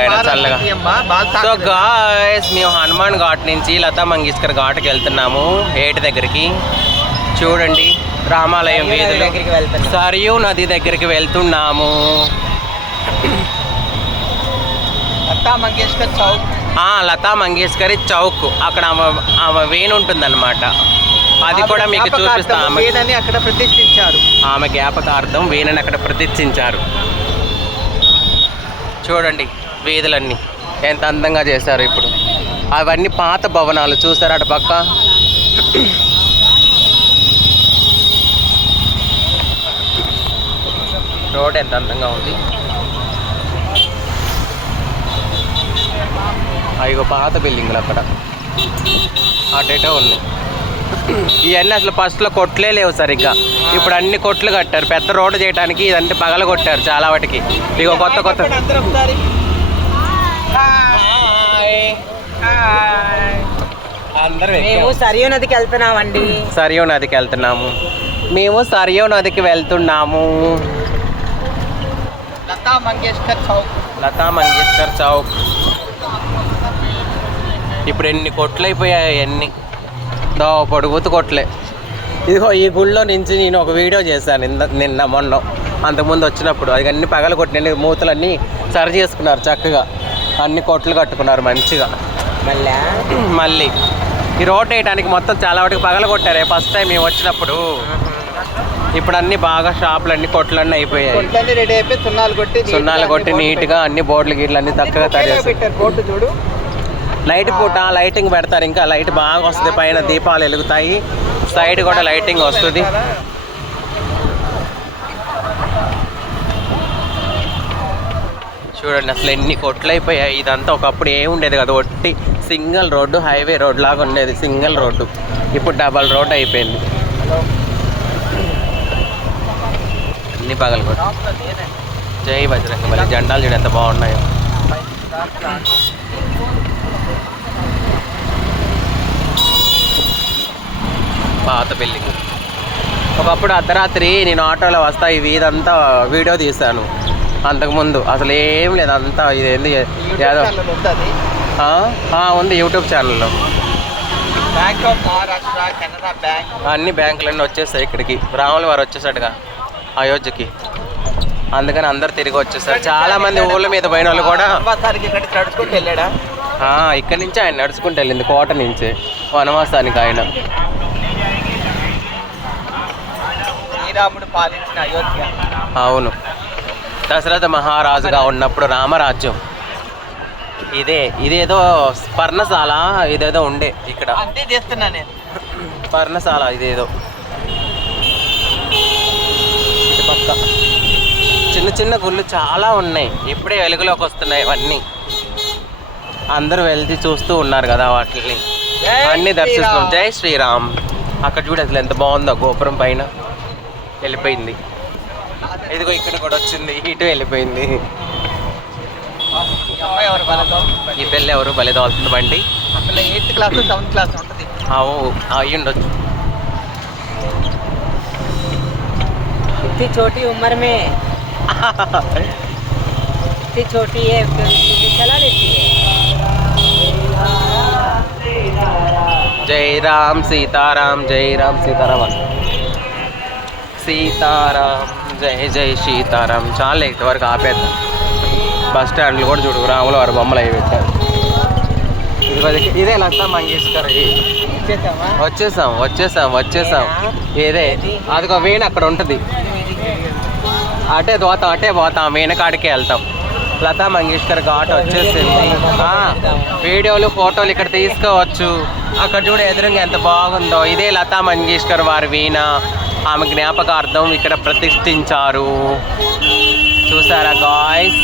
చల్లగా. So guys మేము హనుమాన్ ఘాట్ నుంచి లతా మంగేష్కర్ ఘాట్కి వెళ్తున్నాము. ఏటి దగ్గరికి చూడండి, రామాలయం వీధులు, సరియు నది దగ్గరికి వెళ్తున్నాము. లతా మంగేష్కర్ చౌక్, అక్కడ ఆమె వేణు ఉంటుందన్నమాట. అది కూడా మీకు చూపిస్తాము. అక్కడ ప్రతిష్ఠించారు. ఆమె జ్ఞాపకార్థం వేణని అక్కడ ప్రతిష్ఠించారు. చూడండి వీధులన్నీ ఎంత అందంగా చేశారు. ఇప్పుడు అవన్నీ పాత భవనాలు చూసారు అటు పక్క. రోడ్ ఎంత అందంగా ఉంది. అవి పాత బిల్డింగ్లు అక్కడ అటేటో ఉన్నాయి. ఇవన్నీ అసలు ఫస్ట్లో కొట్లే లేవు సరిగ్గా. ఇప్పుడు అన్ని కొట్లు కట్టారు. పెద్ద రోడ్డు చేయడానికి ఇదంతా పగల కొట్టారు చాలా వాటికి. ఇక కొత్త కొత్త. మేము సరియు నదికి వెళ్తున్నామండి. సరియు నదికి వెళ్తున్నాము. మేము సరియు నదికి వెళ్తున్నాము. లతా మంగేష్కర్ చౌక్. లతా మంగేష్కర్ చౌక్. ఇప్పుడు ఎన్ని కొట్లు అయిపోయాయి. ఎన్ని పొడుగుతు కొట్లే. ఇదిగో ఈ గుళ్ళో నుంచి నేను ఒక వీడియో చేశాను నిన్న మొన్న, అంతకుముందు వచ్చినప్పుడు. అది అన్ని పగల కొట్టిన మూతలన్నీ సరి చేసుకున్నారు చక్కగా. అన్ని కొట్లు కట్టుకున్నారు మంచిగా. మళ్ళీ ఈ రోడ్ వేయడానికి మొత్తం చాలా వాటికి పగల కొట్టారే ఫస్ట్ టైం మేము వచ్చినప్పుడు. ఇప్పుడు అన్ని బాగా షాపులన్నీ కొట్లన్నీ అయిపోయాయి. సున్నాలు కొట్టి నీట్గా అన్ని బోర్డులు గీట్లు అన్ని చక్కగా తయారు చేస్తారు. నైట్ పూట లైటింగ్ పెడతారు. ఇంకా లైట్ బాగా వస్తుంది. పైన దీపాలు వెలుగుతాయి. సైడ్ కూడా లైటింగ్ వస్తుంది. చూడండి అసలు ఎన్ని కొట్లు అయిపోయాయి. ఇదంతా ఒకప్పుడు ఏముండేది కదా, ఒట్టి సింగిల్ రోడ్డు, హైవే రోడ్ లాగా ఉండేది. సింగిల్ రోడ్డు ఇప్పుడు డబల్ రోడ్ అయిపోయింది. అన్ని పగలు కొట్టు. జై బజరంగ బలి. జెండాలు చూడు ఎంత బాగున్నాయో. పాత బిల్డింగ్. ఒకప్పుడు అర్ధరాత్రి నేను ఆటోలో వస్తా ఈ వీధంతా వీడియో తీశాను. అంతకుముందు అసలు ఏం లేదు. అంతా ఇదేంది ఏదో ఉంది యూట్యూబ్ ఛానల్లో. అన్ని బ్యాంకులన్నీ వచ్చేస్తాయి ఇక్కడికి. రాముల వారు వచ్చేసాడుగా అయోధ్యకి, అందుకని అందరు తిరిగి వచ్చేసారు. చాలా మంది ఊళ్ళ మీద పోయిన వాళ్ళు కూడా నడుచుకుంటూ వెళ్ళాడా. ఇక్కడి నుంచి ఆయన నడుచుకుంటూ వెళ్ళింది కోట నుంచి వనవాసానికి. ఆయన శ్రీరాముడు పాలించిన అయోధ్య. అవును, దశరథ మహారాజుగా ఉన్నప్పుడు రామరాజ్యం. ఇదేదో పర్ణశాల ఇదేదో ఉండే ఇక్కడ. అంతే చేస్తున్నా నేను. పర్ణశాల ఇదేదో. పక్క చిన్న చిన్న గుళ్ళు చాలా ఉన్నాయి. ఇప్పుడే వెలుగులోకి వస్తున్నాయి ఇవన్నీ. అందరూ వెళ్తే చూస్తూ ఉన్నారు కదా వాటిని. అన్నీ దర్శిస్తాం. జై శ్రీరామ్. అక్కడ చూడు అసలు ఎంత బాగుందో. గోపురం పైన వెళ్ళిపోయింది. ఇదిగో ఇక్కడ కూడా వచ్చింది. ఇటు వెళ్ళిపోయింది. ఈ పిల్ల ఎవరు భలే తోలుతుంది బండి. 8th క్లాస్ 7th క్లాస్ ఉంటుంది. అయ్యి ఉండొచ్చు. इतनी छोटी उम्र में इतनी छोटी है, चला लेती है. जय राम सीताराम. जय राम सीताराम. సీతారాం. జై జై సీతారాం. చాలా ఇంతవరకు ఆపేద్దాం. బస్ స్టాండ్లు కూడా చూడు రాముల వారి బొమ్మలు అవి పెట్టారు. ఇదే లతా మంగేష్కర్. వచ్చేసాం. ఇదే అదిగో వేణు అక్కడ ఉంటుంది. అటే పోతాం వేణకాడికే వెళ్తాం. లతా మంగేష్కర్ ఘాట్ వచ్చేసింది. వీడియోలు ఫోటోలు ఇక్కడ తీసుకోవచ్చు. అక్కడ చూడ ఎదురుగా ఎంత బాగుందో. ఇదే లతా మంగేష్కర్ వారి వీణ. ఆమె జ్ఞాపకార్థం ఇక్కడ ప్రతిష్ఠించారు. చూసారా గాయ్స్.